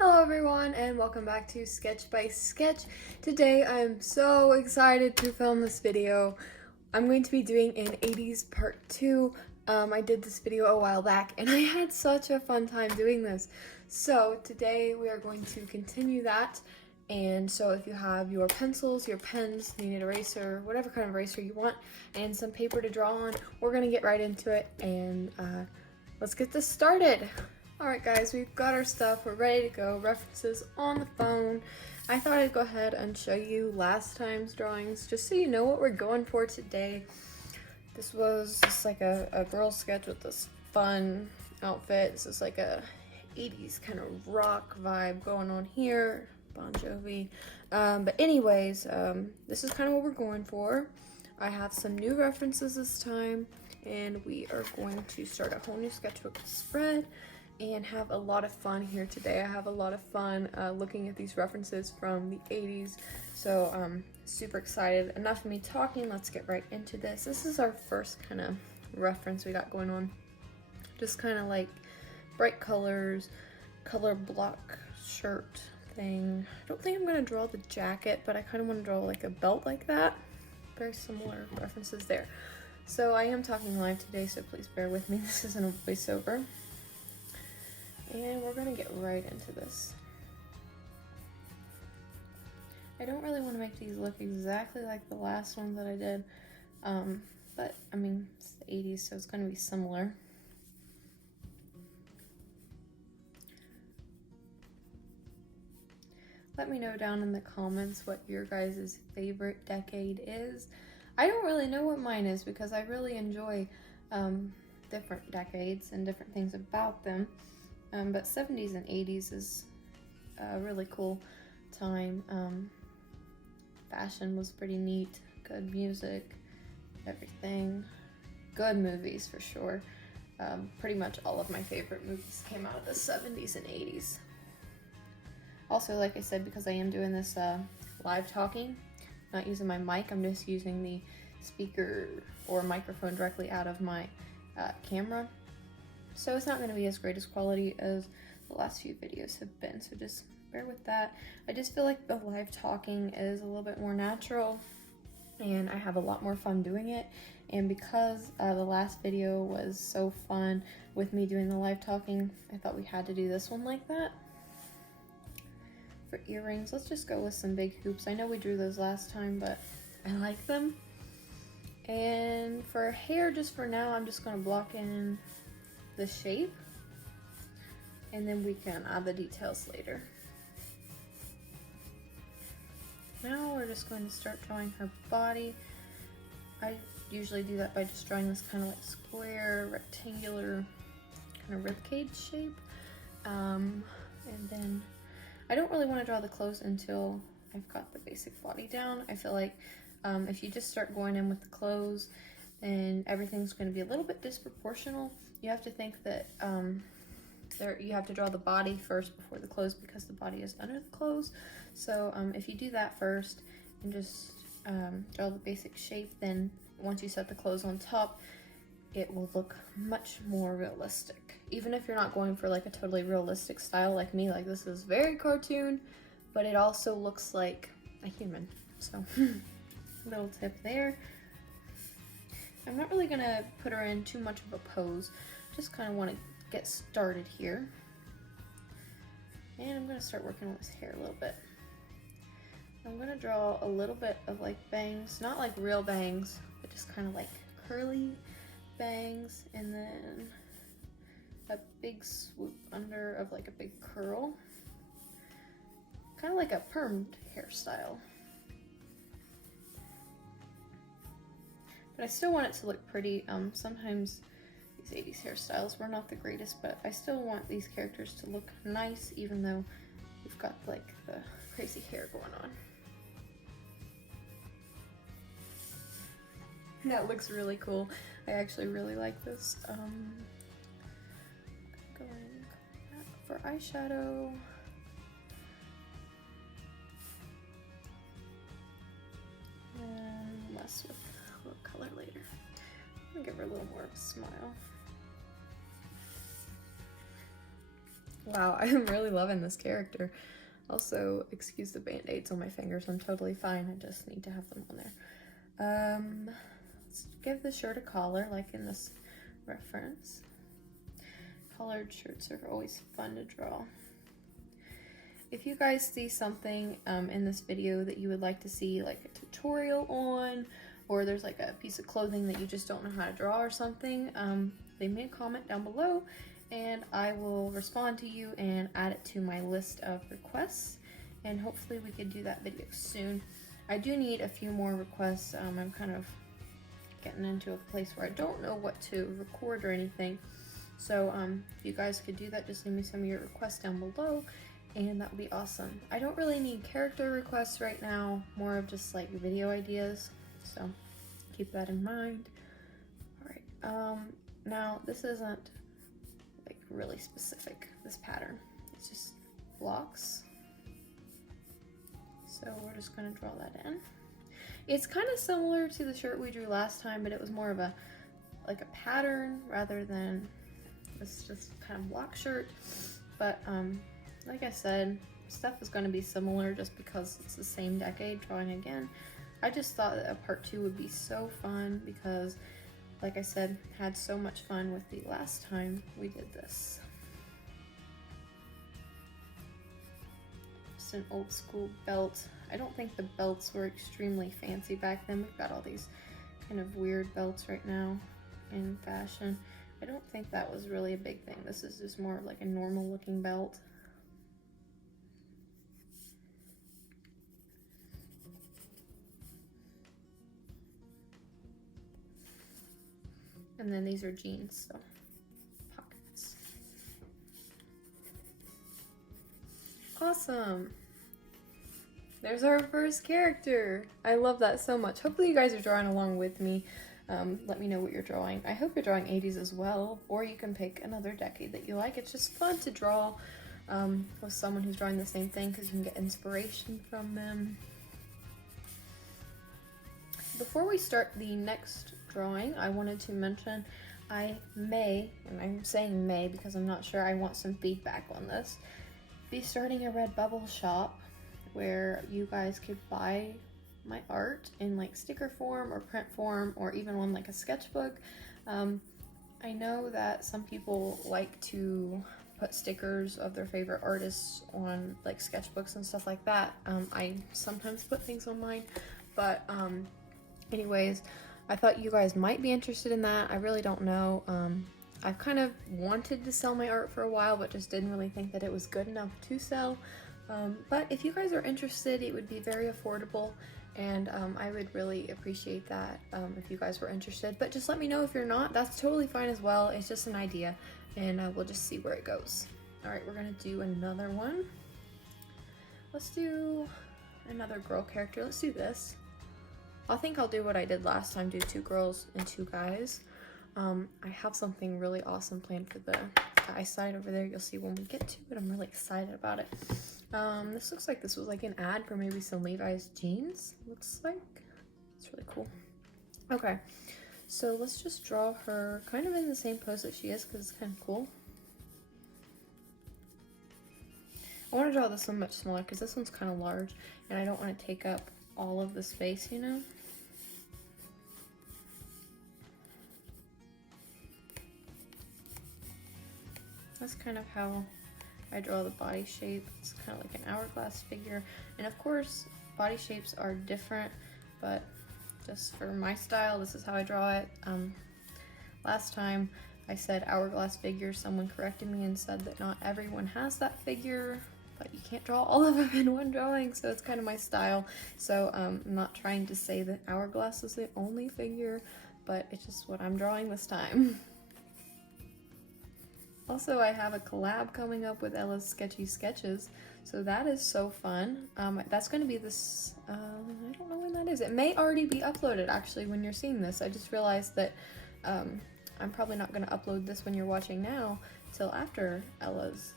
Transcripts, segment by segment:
Hello everyone and welcome back to Sketch by Sketch. Today I'm so excited to film this video. I'm going to be doing an 80s part 2. I did this video a while back and I had such a fun time doing this. So today we are going to continue that. And so if you have your pencils, your pens, you need an eraser, whatever kind of eraser you want, and some paper to draw on, we're going to get right into it and let's get this started. Alright guys, we've got our stuff, we're ready to go, references on the phone. I thought I'd go ahead and show you last time's drawings, just so you know what we're going for today. This was just like a girl sketch with this fun outfit. This is like a 80s kind of rock vibe going on here, Bon Jovi. But anyways, this is kind of what we're going for. I have some new references this time, and we are going to start a whole new sketchbook spread and have a lot of fun here today. I have a lot of fun looking at these references from the 80s, so I'm super excited. Enough of me talking, let's get right into this. This is our first kind of reference we got going on. Just kind of like bright colors, color block shirt thing. I don't think I'm gonna draw the jacket, but I kind of want to draw like a belt like that. Very similar references there. So I am talking live today, so please bear with me. This isn't a voiceover. And we're gonna get right into this. I don't really want to make these look exactly like the last ones that I did, but I mean, it's the 80s, so it's gonna be similar. Let me know down in the comments what your guys' favorite decade is. I don't really know what mine is because I really enjoy different decades and different things about them. But 70s and 80s is a really cool time. Fashion was pretty neat, good music, everything. Good movies for sure. Pretty much all of my favorite movies came out of the 70s and 80s. Also, like I said, because I am doing this live talking, not using my mic, I'm just using the speaker or microphone directly out of my camera. So it's not going to be as great as quality as the last few videos have been, so just bear with that. I just feel like the live talking is a little bit more natural, and I have a lot more fun doing it. And because the last video was so fun with me doing the live talking, I thought we had to do this one like that. For earrings, let's just go with some big hoops. I know we drew those last time, but I like them. And for hair, just for now, I'm just going to block in the shape, and then we can add the details later. Now we're just going to start drawing her body. I usually do that by just drawing this kind of like square, rectangular kind of ribcage shape. And then I don't really want to draw the clothes until I've got the basic body down. I feel like if you just start going in with the clothes, then everything's going to be a little bit disproportional. You have to think that you have to draw the body first before the clothes, because the body is under the clothes. So if you do that first and just draw the basic shape, then once you set the clothes on top, it will look much more realistic. Even if you're not going for like a totally realistic style like me, like this is very cartoon, but it also looks like a human. So little tip there. I'm not really gonna put her in too much of a pose, just kind of want to get started here. And I'm gonna start working with his hair a little bit. I'm gonna draw a little bit of like bangs, not like real bangs, but just kind of like curly bangs, and then a big swoop under of like a big curl, kind of like a permed hairstyle. But I still want it to look pretty. Sometimes these 80s hairstyles were not the greatest, but I still want these characters to look nice, even though we've got like the crazy hair going on. That looks really cool. I actually really like this. Going back for eyeshadow. And less with a little color later. I'm gonna give her a little more of a smile. Wow, I'm really loving this character. Also, excuse the band-aids on my fingers. I'm totally fine. I just need to have them on there. Let's give the shirt a collar, like in this reference. Collared shirts are always fun to draw. If you guys see something in this video that you would like to see like a tutorial on, or there's like a piece of clothing that you just don't know how to draw or something, leave me a comment down below and I will respond to you and add it to my list of requests, and hopefully we could do that video soon. I do need a few more requests. I'm kind of getting into a place where I don't know what to record or anything. So if you guys could do that, just leave me some of your requests down below and that would be awesome. I don't really need character requests right now, more of just like video ideas, so keep that in mind. Alright, now this isn't like really specific, this pattern. It's just blocks. So we're just gonna draw that in. It's kind of similar to the shirt we drew last time, but it was more of a like a pattern rather than this just kind of block shirt. But like I said, stuff is going to be similar just because it's the same decade drawing again. I just thought that a part 2 would be so fun because, like I said, had so much fun with the last time we did this. Just an old school belt. I don't think the belts were extremely fancy back then. We've got all these kind of weird belts right now in fashion. I don't think that was really a big thing. This is just more of like a normal looking belt. And then these are jeans, so pockets. Awesome. There's our first character. I love that so much. Hopefully you guys are drawing along with me. Let me know what you're drawing. I hope you're drawing 80s as well, or you can pick another decade that you like. It's just fun to draw with someone who's drawing the same thing because you can get inspiration from them. Before we start the next drawing, I wanted to mention I may, and I'm saying may because I'm not sure, I want some feedback on this, be starting a Redbubble shop where you guys could buy my art in like sticker form or print form or even on like a sketchbook. I know that some people like to put stickers of their favorite artists on like sketchbooks and stuff like that. I sometimes put things on mine, but anyways, I thought you guys might be interested in that. I really don't know. I've kind of wanted to sell my art for a while, but just didn't really think that it was good enough to sell. But if you guys are interested, it would be very affordable, and I would really appreciate that if you guys were interested. But just let me know if you're not. That's totally fine as well. It's just an idea, and we'll just see where it goes. Alright, we're gonna do another one. Let's do another girl character. Let's do this. I think I'll do what I did last time, do 2 girls and 2 guys. I have something really awesome planned for the guy side over there. You'll see when we get to it. I'm really excited about it. This looks like this was like an ad for maybe some Levi's jeans. Looks like. It's really cool. Okay, so let's just draw her kind of in the same pose that she is because it's kind of cool. I want to draw this one much smaller because this one's kind of large and I don't want to take up all of the space, you know? That's kind of how I draw the body shape. It's kind of like an hourglass figure. And of course, body shapes are different, but just for my style, this is how I draw it. Last time I said hourglass figure, someone corrected me and said that not everyone has that figure, but you can't draw all of them in one drawing, so it's kind of my style. So I'm not trying to say that hourglass is the only figure, but it's just what I'm drawing this time. Also, I have a collab coming up with Ella's Sketchy Sketches, so that is so fun. That's going to be this, I don't know when that is. It may already be uploaded, actually, when you're seeing this. I just realized that I'm probably not going to upload this when you're watching now till after Ella's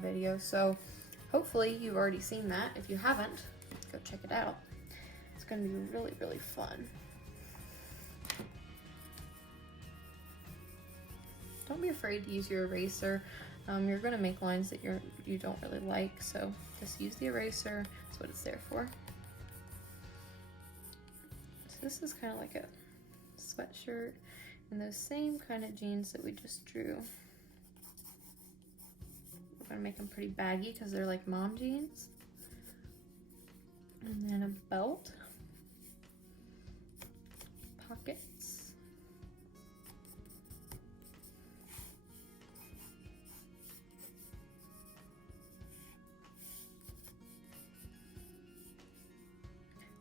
video, so hopefully you've already seen that. If you haven't, go check it out. It's going to be really, really fun. Don't be afraid to use your eraser. You're gonna make lines that you don't really like, so just use the eraser. That's what it's there for. So this is kind of like a sweatshirt and those same kind of jeans that we just drew. We're gonna make them pretty baggy because they're like mom jeans. And then a belt, pockets,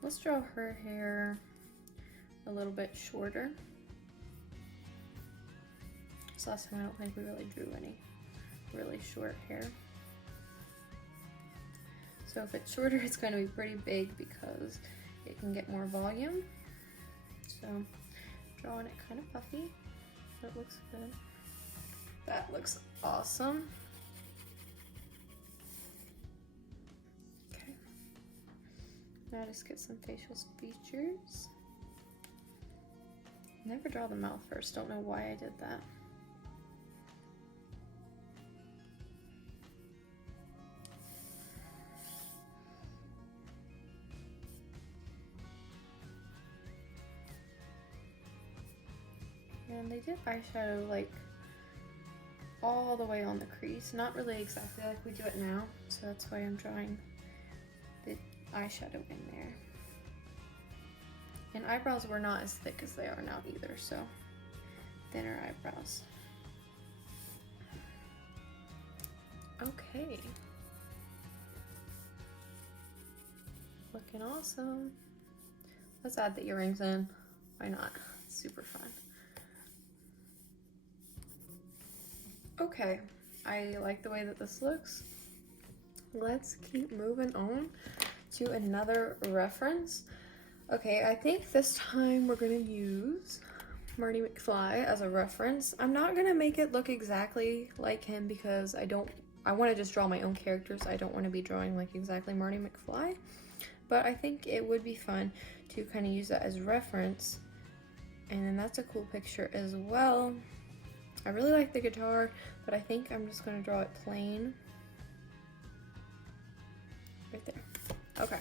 let's draw her hair a little bit shorter. This last time I don't think we really drew any really short hair. So if it's shorter, it's going to be pretty big because it can get more volume. So drawing it kind of puffy. That looks good. That looks awesome. Okay. Now just get some facial features. Never draw the mouth first. Don't know why I did that. And they did eyeshadow like all the way on the crease, not really exactly like we do it now, so that's why I'm drawing the eyeshadow in there. And eyebrows were not as thick as they are now either, so thinner eyebrows. Okay. Looking awesome. Let's add the earrings in. Why not? It's super fun. Okay, I like the way that this looks. Let's keep moving on to another reference. Okay, I think this time we're gonna use Marty Mcfly as a reference. I'm not gonna make it look exactly like him because I want to just draw my own characters. I don't want to be drawing like exactly Marty Mcfly, but I think it would be fun to kind of use that as reference. And then that's a cool picture as well. I really like the guitar, but I think I'm just going to draw it plain. Right there. Okay.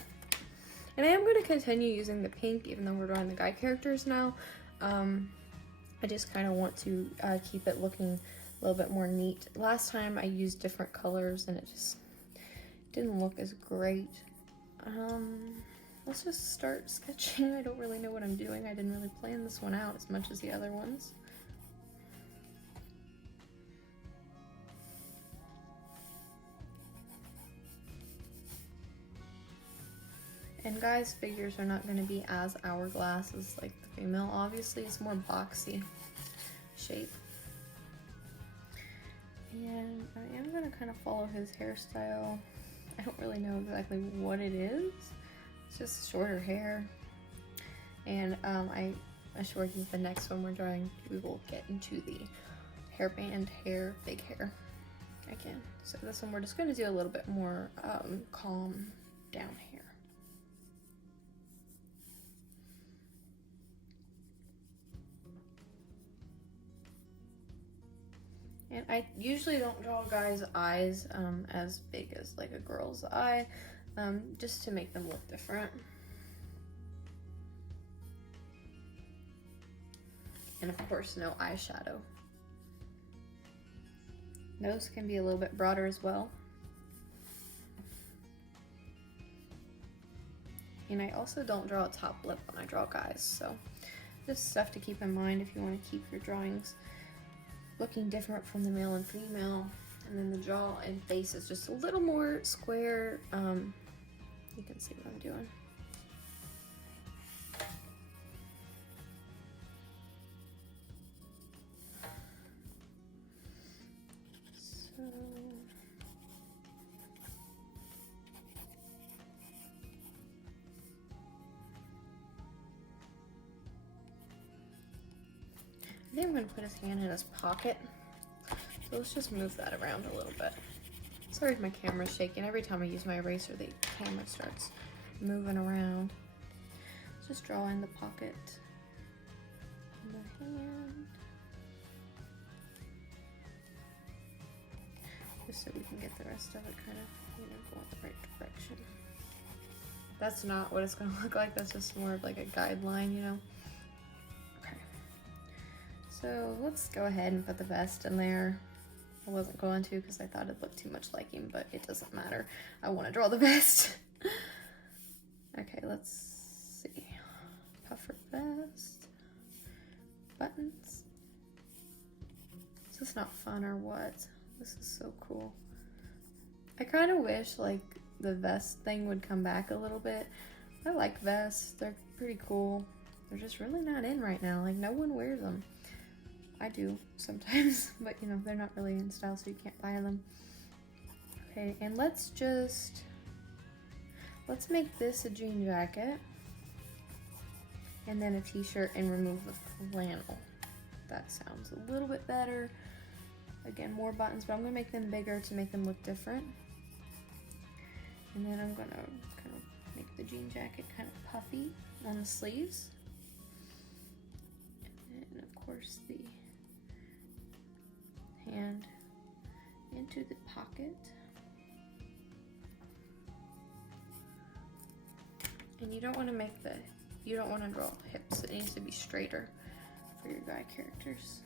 And I am going to continue using the pink, even though we're drawing the guy characters now. I just kind of want to keep it looking a little bit more neat. Last time I used different colors and it just didn't look as great. Let's just start sketching. I don't really know what I'm doing. I didn't really plan this one out as much as the other ones. And guys' figures are not going to be as hourglass as like the female. Obviously, it's more boxy shape. And I am going to kind of follow his hairstyle. I don't really know exactly what it is. It's just shorter hair. And I assure you the next one we're drawing, we will get into the hairband hair, big hair again. So this one we're just going to do a little bit more calm down hair. And I usually don't draw guys' eyes as big as like a girl's eye, just to make them look different. And of course, no eyeshadow. Nose can be a little bit broader as well. And I also don't draw a top lip when I draw guys, so just stuff to keep in mind if you want to keep your drawings looking different from the male and female. And then the jaw and face is just a little more square. You can see what I'm doing. So I think I'm going to put his hand in his pocket. So let's just move that around a little bit. Sorry if my camera's shaking. Every time I use my eraser, the camera starts moving around. Let's just draw in the pocket and the hand. just so we can get the rest of it kind of, you know, going the right direction. That's not what it's gonna look like, that's just more of like a guideline, you know? Okay. So let's go ahead and put the vest in there. I wasn't going to because I thought it looked too much like him, but it doesn't matter. I want to draw the vest. Okay, let's see. Puffer vest. Buttons. Is this not fun or what? This is so cool. I kind of wish like the vest thing would come back a little bit. I like vests. They're pretty cool. They're just really not in right now. Like no one wears them. I do sometimes, but you know, they're not really in style, so you can't buy them. Okay, and let's make this a jean jacket and then a t-shirt and remove the flannel. That sounds a little bit better. Again, more buttons, but I'm gonna make them bigger to make them look different. And then I'm gonna kind of make the jean jacket kind of puffy on the sleeves. And of course the hand into the pocket. And you don't want to draw hips. It needs to be straighter for your guy characters.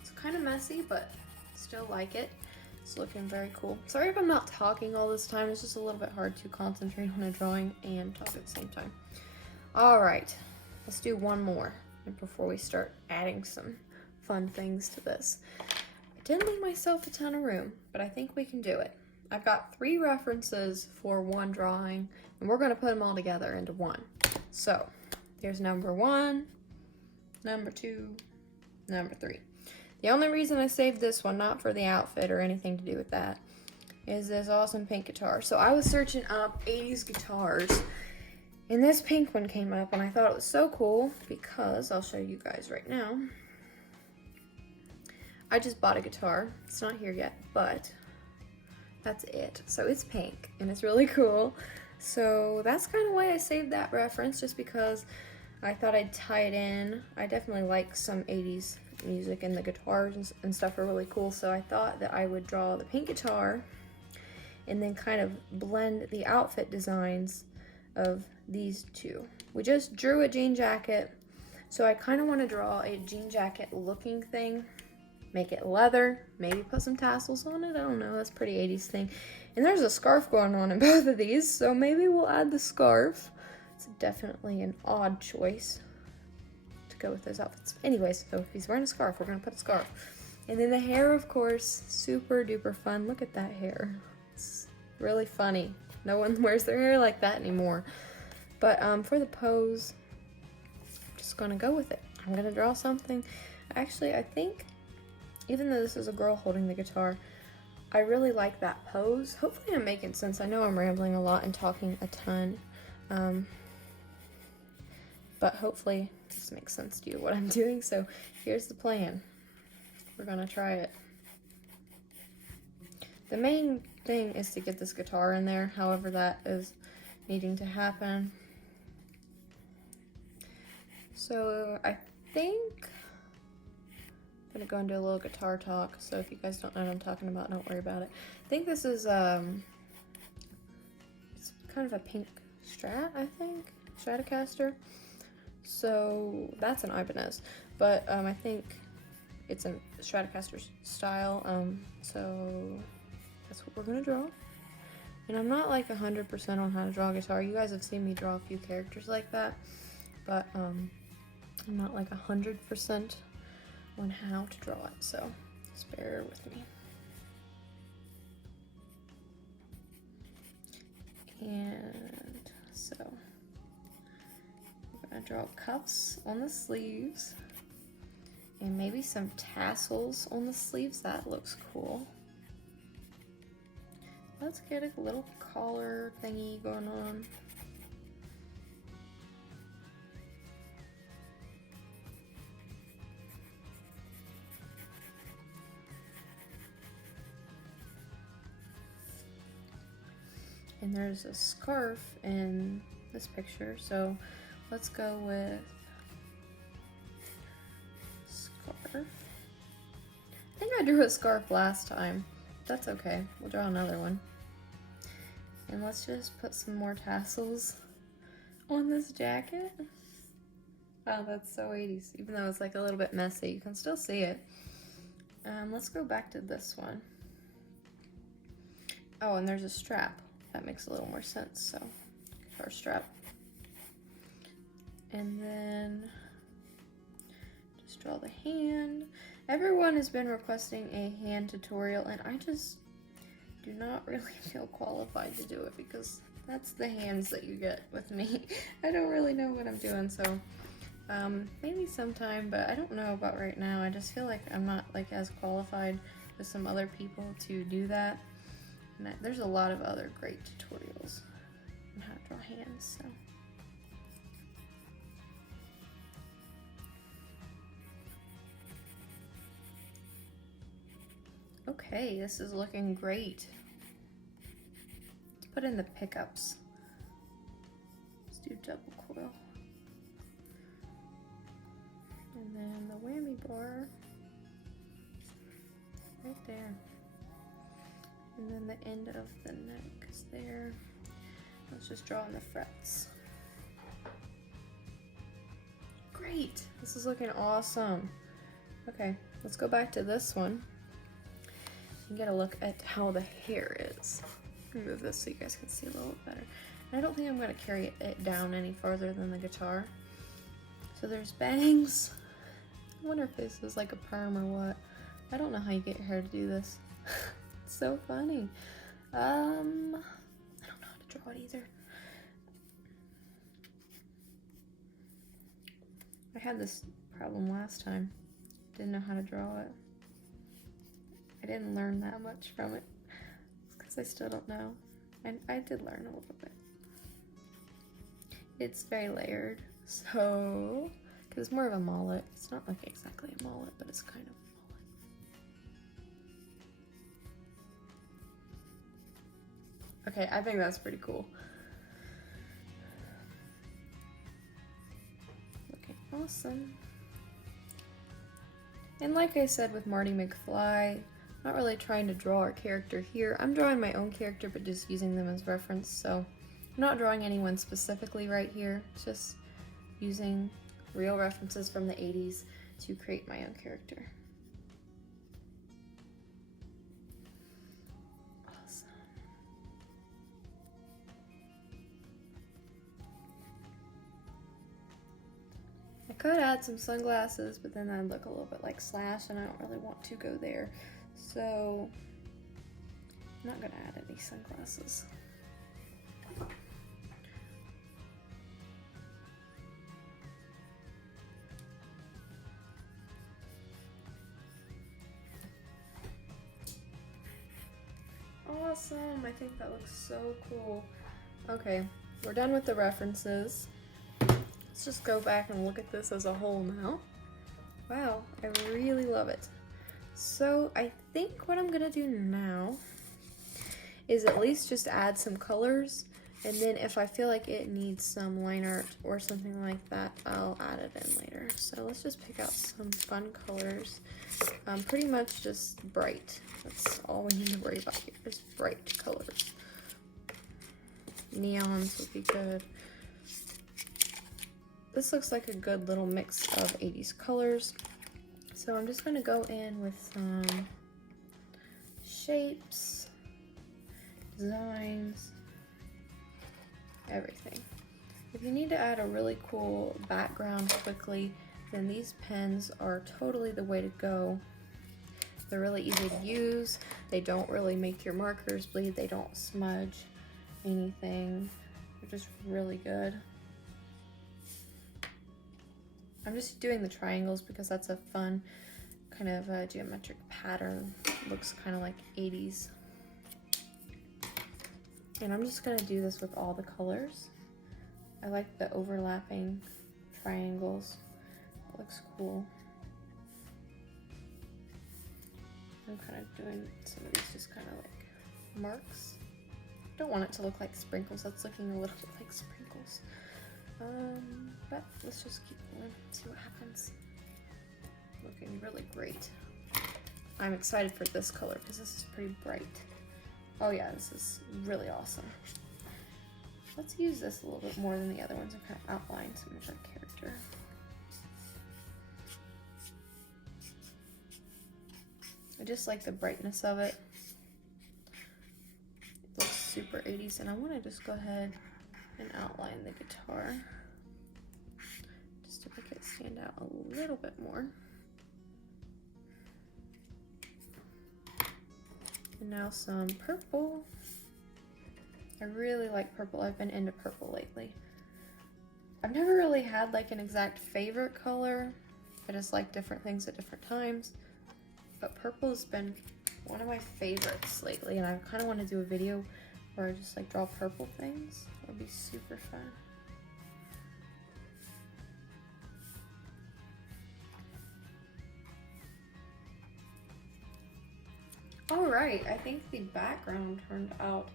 It's kind of messy, but still like it. It's looking very cool. Sorry if I'm not talking all this time. It's just a little bit hard to concentrate on a drawing and talk at the same time. All right, let's do one more before we start adding some fun things to this. I didn't leave myself a ton of room, but I think we can do it. I've got 3 references for one drawing, and we're gonna put them all together into one. So here's number 1, number 2, number 3. The only reason I saved this one, not for the outfit or anything to do with that, is this awesome pink guitar. So I was searching up 80s guitars, and this pink one came up, and I thought it was so cool because, I'll show you guys right now. I just bought a guitar. It's not here yet, but that's it. So it's pink, and it's really cool. So that's kind of why I saved that reference, just because I thought I'd tie it in. I definitely like some 80s music, and the guitars and stuff are really cool, so I thought that I would draw the pink guitar and then kind of blend the outfit designs of these two. We just drew a jean jacket, so I kind of want to draw a jean jacket looking thing, make it leather, maybe put some tassels on it, I don't know, that's a pretty 80s thing. And there's a scarf going on in both of these, so maybe we'll add the scarf. It's definitely an odd choice to go with those outfits. Anyways, so if he's wearing a scarf, we're gonna put a scarf. And then the hair, of course, super duper fun. Look at that hair. It's really funny. No one wears their hair like that anymore. But for the pose, I'm just gonna go with it. I'm gonna draw something. Actually, I think, even though this is a girl holding the guitar, I really like that pose. Hopefully I'm making sense. I know I'm rambling a lot and talking a ton. But hopefully this makes sense to you what I'm doing. So here's the plan. We're gonna try it. The main thing is to get this guitar in there, however that is needing to happen. So I think I'm gonna go and do a little guitar talk. So if you guys don't know what I'm talking about, don't worry about it. I think this is it's kind of a pink Strat, I think, Stratocaster. So that's an Ibanez, but I think it's a Stratocaster style, so that's what we're gonna draw. And I'm not like 100% on how to draw a guitar. You guys have seen me draw a few characters like that, but I'm not like 100% on how to draw it, so just bear with me. And so we're gonna draw cuffs on the sleeves and maybe some tassels on the sleeves. That looks cool. Let's get a little collar thingy going on. And there's a scarf in this picture, so let's go with scarf. I think I drew a scarf last time. That's okay. We'll draw another one. And let's just put some more tassels on this jacket. Wow, that's so 80s. Even though it's like a little bit messy, you can still see it. Let's go back to this one. Oh, and there's a strap. That makes a little more sense, so our strap. And then just draw the hand. Everyone has been requesting a hand tutorial, and I just do not really feel qualified to do it because that's the hands that you get with me. I don't really know what I'm doing, so maybe sometime, but I don't know about right now. I just feel like I'm not like as qualified as some other people to do that. And there's a lot of other great tutorials on how to draw hands, so. Okay, this is looking great. Let's put in the pickups. Let's do double coil. And then the whammy bar right there. And then the end of the neck is there. Let's just draw in the frets. Great, this is looking awesome. Okay, let's go back to this one and get a look at how the hair is. Move this so you guys can see a little bit better. And I don't think I'm gonna carry it down any farther than the guitar. So there's bangs. I wonder if this is like a perm or what. I don't know how you get your hair to do this. It's so funny. I don't know how to draw it either. I had this problem last time. Didn't know how to draw it. I didn't learn that much from it because I still don't know. And I did learn a little bit. It's very layered, so because it's more of a mullet. It's not like exactly a mullet, but it's kind of a mullet. Okay, I think that's pretty cool. Looking awesome. And like I said with Marty Mcfly, not really trying to draw our character here. I'm drawing my own character, but just using them as reference, so I'm not drawing anyone specifically right here. It's just using real references from the 80s to create my own character. Awesome. I could add some sunglasses, but then that'd look a little bit like Slash, and I don't really want to go there. So I'm not gonna add any sunglasses. Awesome, I think that looks so cool. Okay, we're done with the references. Let's just go back and look at this as a whole now. Wow, I really love it. So I think what I'm gonna do now is at least just add some colors, and then if I feel like it needs some line art or something like that, I'll add it in later. So let's just pick out some fun colors. Pretty much just bright. That's all we need to worry about here, is bright colors. Neons would be good. This looks like a good little mix of 80s colors. So I'm just gonna go in with some shapes, designs, everything. If you need to add a really cool background quickly, then these pens are totally the way to go. They're really easy to use. They don't really make your markers bleed. They don't smudge anything. They're just really good. I'm just doing the triangles because that's a fun kind of geometric pattern. Looks kind of like 80s. And I'm just gonna do this with all the colors. I like the overlapping triangles. It looks cool. I'm kind of doing some of these just kind of like marks. Don't want it to look like sprinkles. That's looking a little bit like sprinkles. But let's just keep going, see what happens. Looking really great. I'm excited for this color because this is pretty bright. Oh yeah, this is really awesome. Let's use this a little bit more than the other ones and kind of outline some of our character. I just like the brightness of it. It looks super 80s, and I want to just go ahead and outline the guitar just to make it stand out a little bit more. And now some purple. I really like purple. I've been into purple lately. I've never really had like an exact favorite color. I just like different things at different times. But purple has been one of my favorites lately, and I kind of want to do a video where I just like draw purple things. That would be super fun. Alright, I think the background turned out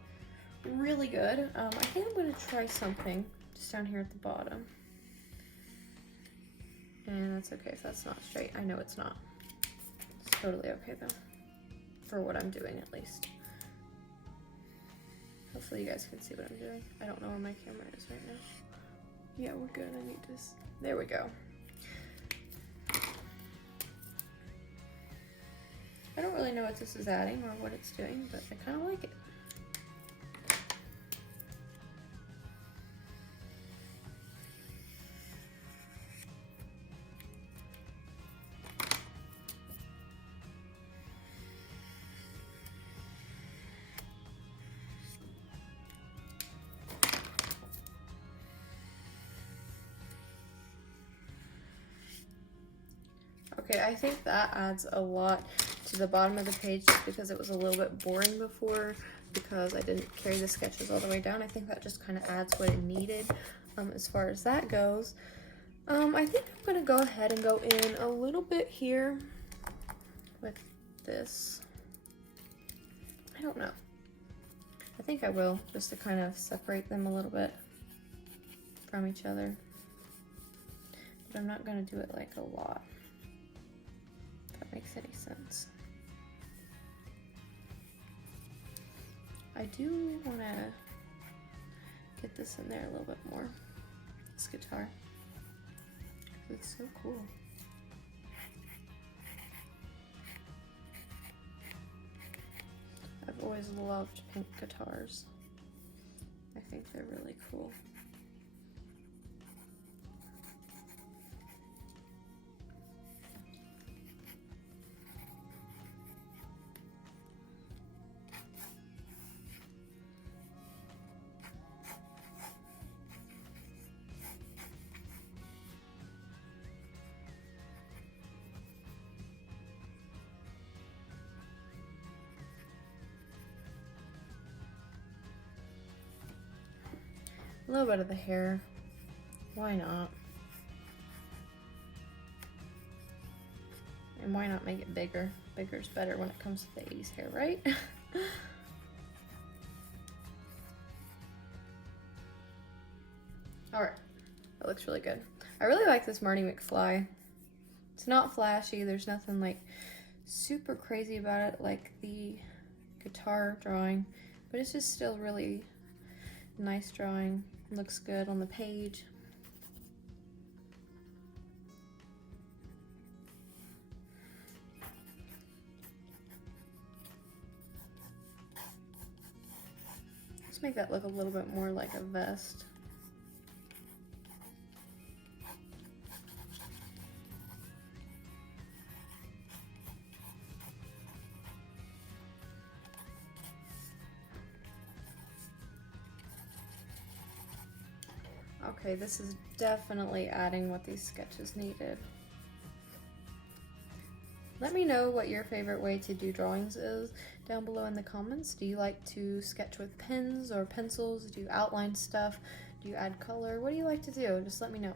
really good. I think I'm going to try something just down here at the bottom. And that's okay if that's not straight. I know it's not. It's totally okay though, for what I'm doing at least. Hopefully you guys can see what I'm doing. I don't know where my camera is right now. Yeah, we're good. I need this. There we go. I don't really know what this is adding or what it's doing, but I kind of like it. Okay, I think that adds a lot to the bottom of the page just because it was a little bit boring before because I didn't carry the sketches all the way down. I think that just kind of adds what it needed as far as that goes. I think I'm going to go ahead and go in a little bit here with this. I don't know. I think I will, just to kind of separate them a little bit from each other. But I'm not going to do it like a lot, if that makes any sense. I do want to get this in there a little bit more, this guitar. It's so cool. I've always loved pink guitars. I think they're really cool. A little bit of the hair. Why not? And why not make it bigger? Bigger's better when it comes to the 80s hair, right? Alright, that looks really good. I really like this Marty Mcfly. It's not flashy, there's nothing like super crazy about it like the guitar drawing, but it's just still really nice drawing. Looks good on the page. Let's make that look a little bit more like a vest. Okay, this is definitely adding what these sketches needed. Let me know what your favorite way to do drawings is down below in the comments. Do you like to sketch with pens or pencils? Do you outline stuff? Do you add color? What do you like to do? Just let me know.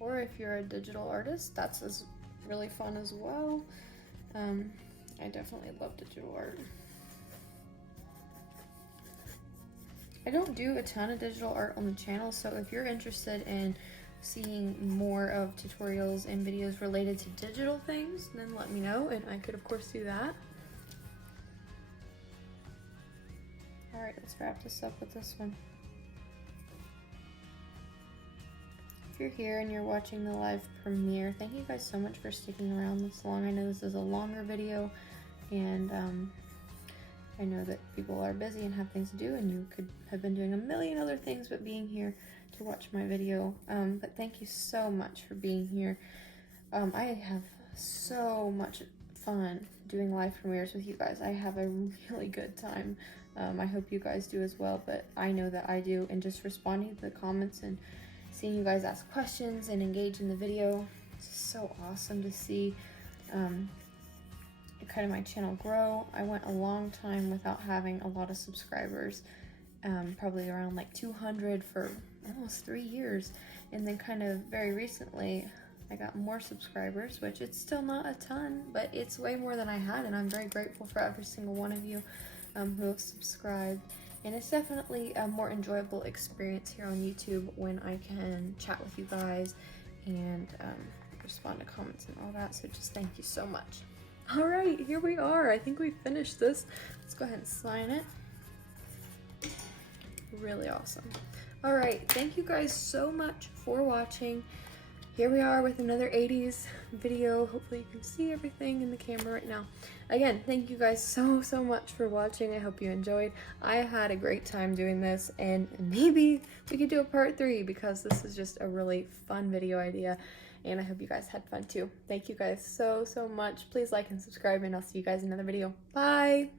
Or if you're a digital artist, that's really fun as well. I definitely love digital art. I don't do a ton of digital art on the channel, so if you're interested in seeing more of tutorials and videos related to digital things, then let me know and I could of course do that. Alright, let's wrap this up with this one. If you're here and you're watching the live premiere, thank you guys so much for sticking around this long. I know this is a longer video, and I know that people are busy and have things to do, and you could have been doing a million other things but being here to watch my video. But thank you so much for being here. I have so much fun doing live premieres with you guys. I have a really good time. I hope you guys do as well, but I know that I do, and just responding to the comments and seeing you guys ask questions and engage in the video, it's just so awesome to see kind of my channel grow. I went a long time without having a lot of subscribers, probably around like 200 for almost 3 years, and then kind of very recently I got more subscribers, which it's still not a ton, but it's way more than I had, and I'm very grateful for every single one of you who have subscribed. And it's definitely a more enjoyable experience here on YouTube when I can chat with you guys and respond to comments and all that, so just thank you so much. Alright, here we are. I think we finished this. Let's go ahead and sign it. Really awesome. Alright, thank you guys so much for watching. Here we are with another 80s video. Hopefully you can see everything in the camera right now. Again, thank you guys so much for watching. I hope you enjoyed. I had a great time doing this, and maybe we could do a part 3 because this is just a really fun video idea, and I hope you guys had fun too. Thank you guys so much. Please like and subscribe, and I'll see you guys in another video. Bye!